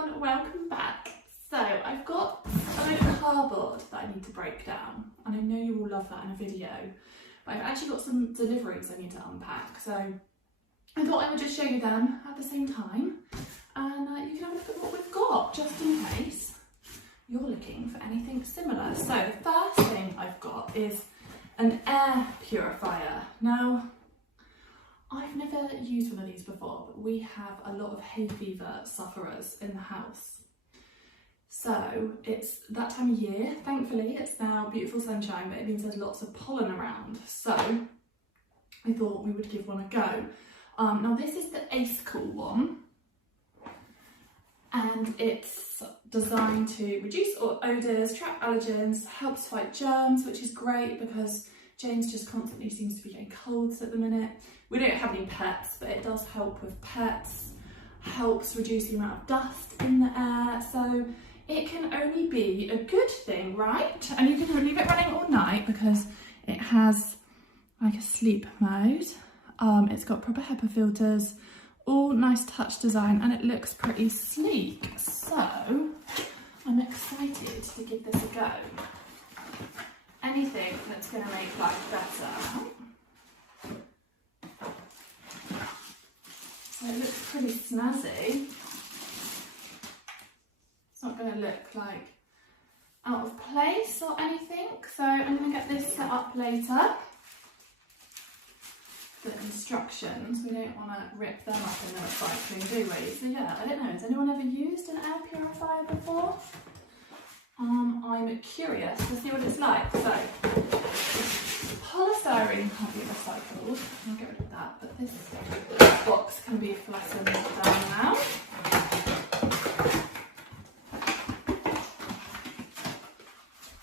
everyone, welcome back. So I've got a load of cardboard that I need to break down, and I know you will love that in a video, but I've actually got some deliveries I need to unpack, so I thought I would just show you them at the same time, and you can have a look at what we've got, just in case you're looking for anything similar. So the first thing I've got is an air purifier. Now, I've never used one of these before, but we have a lot of hay fever sufferers in the house. So it's that time of year. Thankfully, it's now beautiful sunshine, but it means there's lots of pollen around. So I thought we would give one a go. Now this is the Acekool one, and it's designed to reduce odours, trap allergens, helps fight germs, which is great because James just constantly seems to be getting colds at the minute. We don't have any pets, but it does help with pets, helps reduce the amount of dust in the air, so it can only be a good thing, right? And you can leave it running all night because it has like a sleep mode. It's got proper HEPA filters, all nice touch design, and it looks pretty sleek. So I'm excited to give this a go. Anything that's going to make life better. So it looks pretty snazzy. It's not going to look like out of place or anything. So I'm going to get this set up later. The instructions, we don't want to rip them up in the recycling, do we? So yeah, I don't know, has anyone ever used an air purifier before? I'm curious to see what it's like. So, polystyrene can't be recycled. I'll get rid of that, but this box can be flattened down now.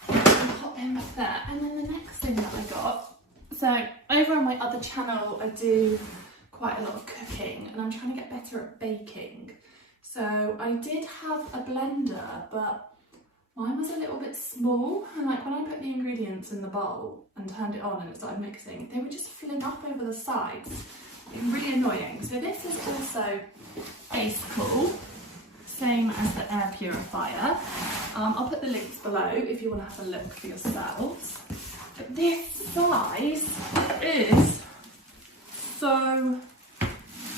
And pop him back there. And then the next thing that I got, so over on my other channel I do quite a lot of cooking and I'm trying to get better at baking. So I did have a blender, but mine was a little bit small, and like when I put the ingredients in the bowl and turned it on and it started mixing, they would just fling up over the sides. It was really annoying. So this is also Acekool, same as the air purifier. I'll put the links below if you want to have a look for yourselves. But this size is so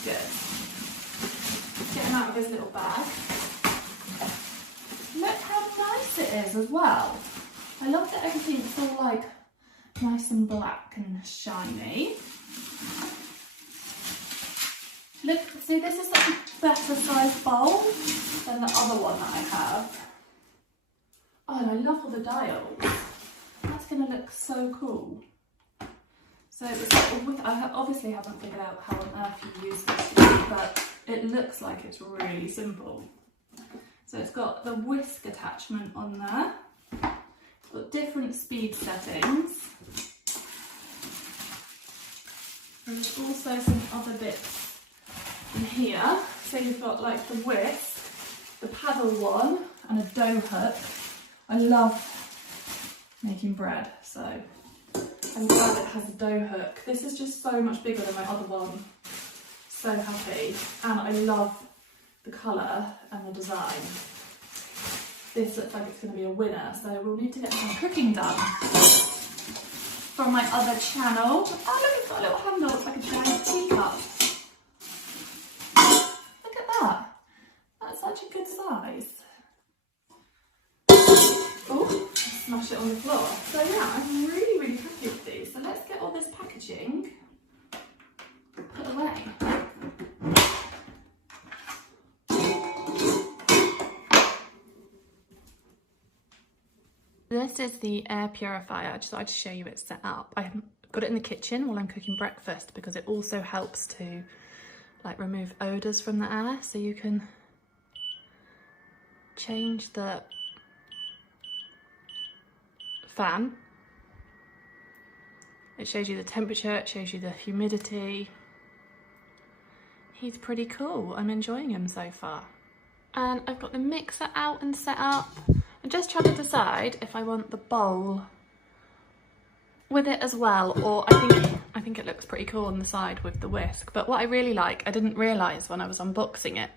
good. Get him out of his little bag. Look how nice it is as well. I love that everything's all like nice and black and shiny. Look, see, this is like a better sized bowl than the other one that I have. Oh, and I love all the dials. That's going to look so cool. So it's I obviously haven't figured out how on earth you use this yet, but it looks like it's really simple. So it's got the whisk attachment on there. It's got different speed settings. There's also some other bits in here. So you've got like the whisk, the paddle one, and a dough hook. I love making bread, so I'm glad it has a dough hook. This is just so much bigger than my other one. So happy, and I love the colour and the design. This looks like it's going to be a winner, so we'll need to get some cooking done. From my other channel. Oh look, it's got a little handle, it's like a giant teacup. Look at that. That's such a good size. Oh, smash it on the floor. So yeah, I'm really, really happy with these. So let's get all this packaging put away. This is the air purifier. I just thought I'd show you it set up. I've got it in the kitchen while I'm cooking breakfast because it also helps to like remove odours from the air. So you can change the fan. It shows you the temperature, it shows you the humidity. He's pretty cool. I'm enjoying him so far. And I've got the mixer out and set up. I'm just trying to decide if I want the bowl with it as well, or I think it looks pretty cool on the side with the whisk. But what I really like, I didn't realise when I was unboxing it,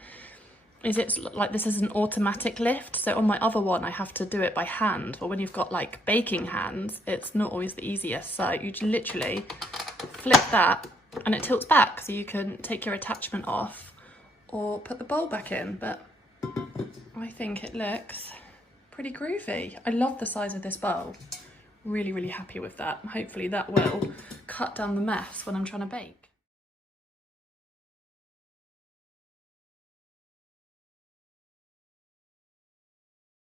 is it's like this is an automatic lift. So on my other one, I have to do it by hand. But when you've got like baking hands, it's not always the easiest. So you literally flip that and it tilts back, so you can take your attachment off or put the bowl back in. But I think it looks pretty groovy. I love the size of this bowl. Really, really happy with that. Hopefully that will cut down the mess when I'm trying to bake.